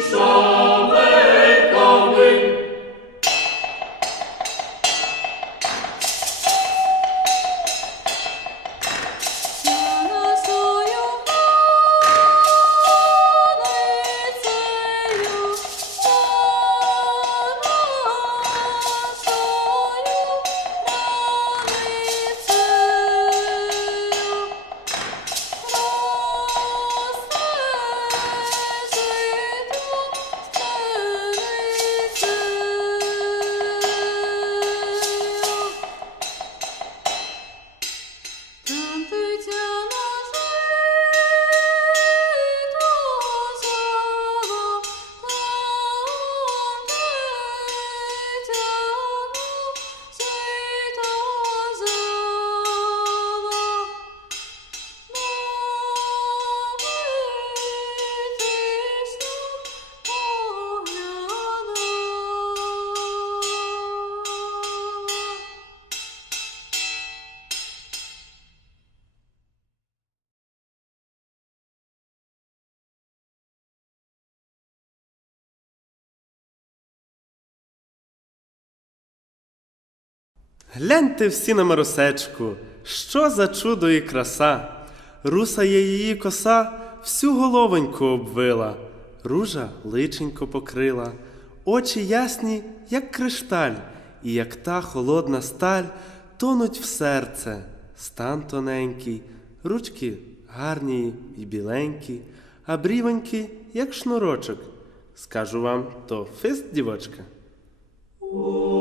song. Гляньте всі на Марусечку, що за чудо і краса. Русає її коса, всю головоньку обвила, ружа личенько покрила, очі ясні, як кришталь, і як та холодна сталь, тонуть в серце, стан тоненький, ручки гарні і біленькі, а брівоньки, як шнурочок. Скажу вам, то фист, дівочка. Oh.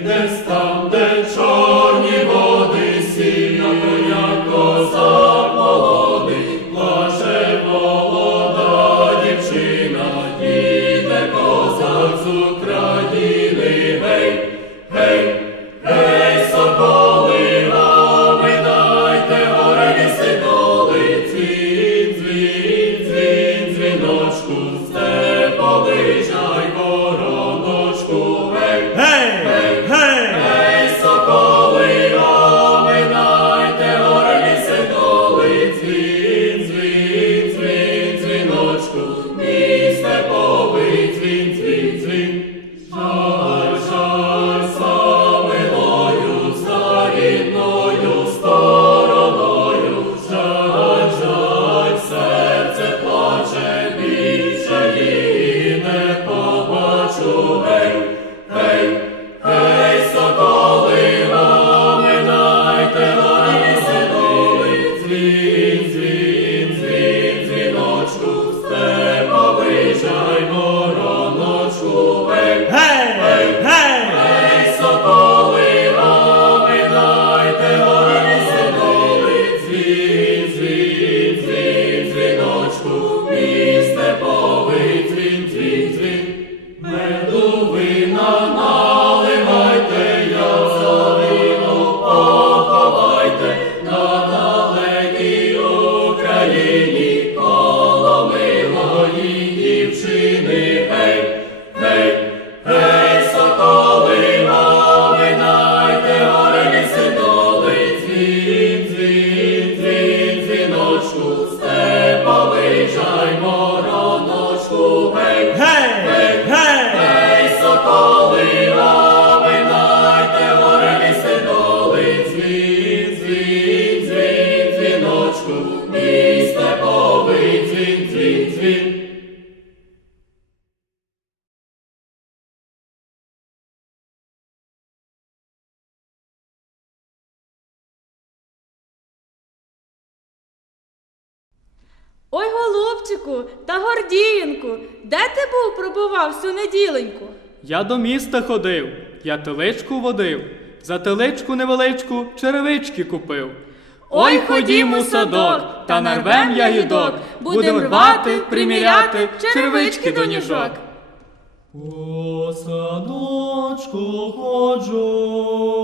Hände stand Israel. Ой, голубчику та Гордієнку, де ти був пробував всю неділеньку? Я до міста ходив, я теличку водив, за теличку невеличку черевички купив. Ой, ходім у садок, та нарвем їдок, будем рвати, приміряти черевички до ніжок. По садочку ходжу.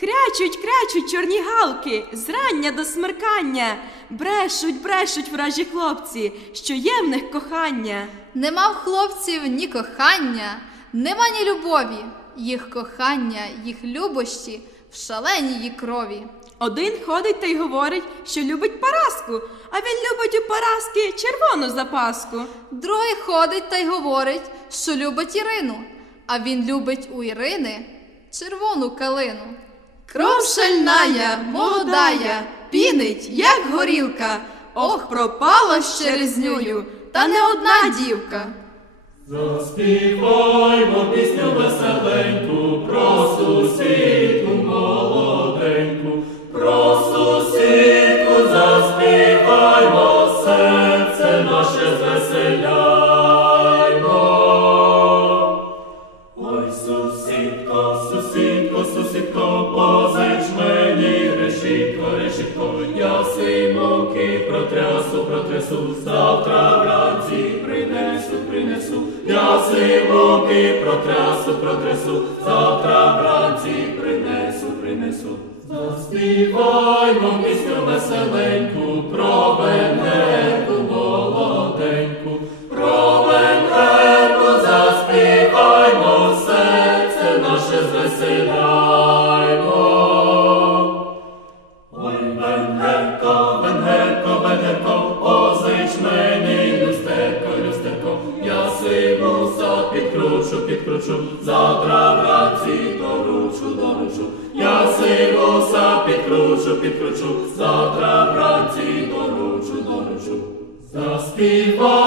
Крячуть, крячуть чорні галки, зрання до смеркання. Брешуть, брешуть вражі хлопці, що є в них кохання. Нема в хлопців ні кохання, нема ні любові. Їх кохання, їх любощі в шаленій крові. Один ходить та й говорить, що любить Параску, а він любить у Параски червону запаску. Другий ходить та й говорить, що любить Ірину, а він любить у Ірини червону калину. Кров шальная, молодая, пінить, як горілка. Ох, пропала ще резнюю, та не одна дівка. Заспіваймо пісню веселеньку Заспіваймо пісню веселеньку, про венерку Заспіваймо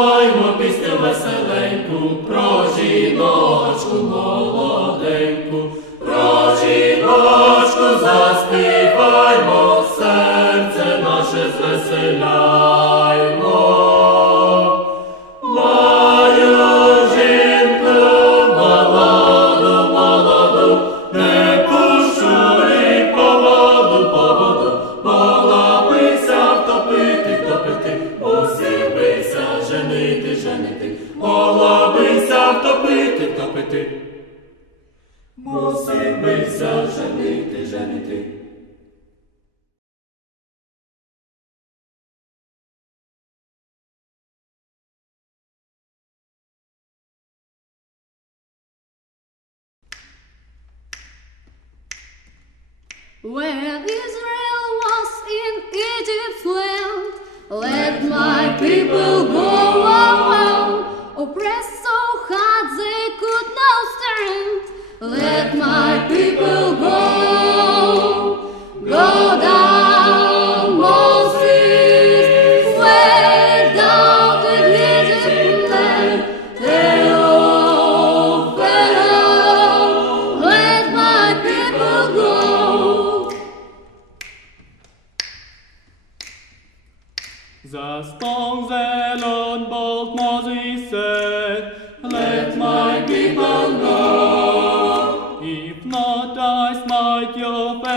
женити, женити, молабися втопити, втопити. Мусимися женити, женити. When Israel was in Egypt's land, let my people go around, oppressed so hard they could not stand. Let my people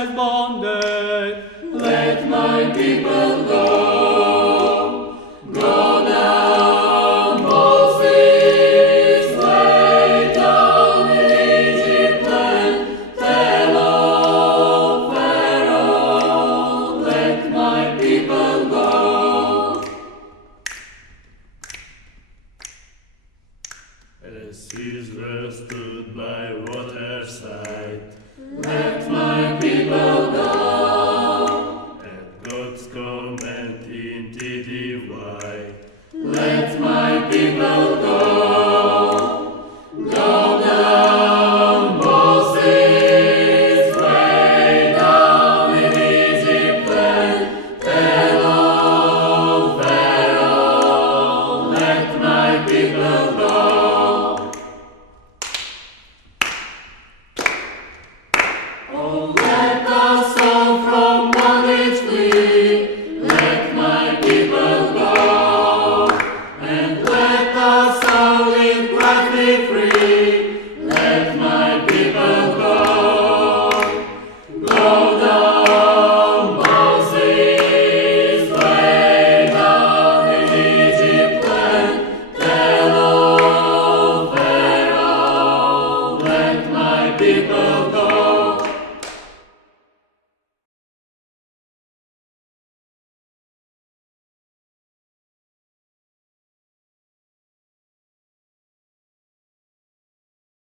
has bonded. Let my people go. Command indeed divide, let my people go. Every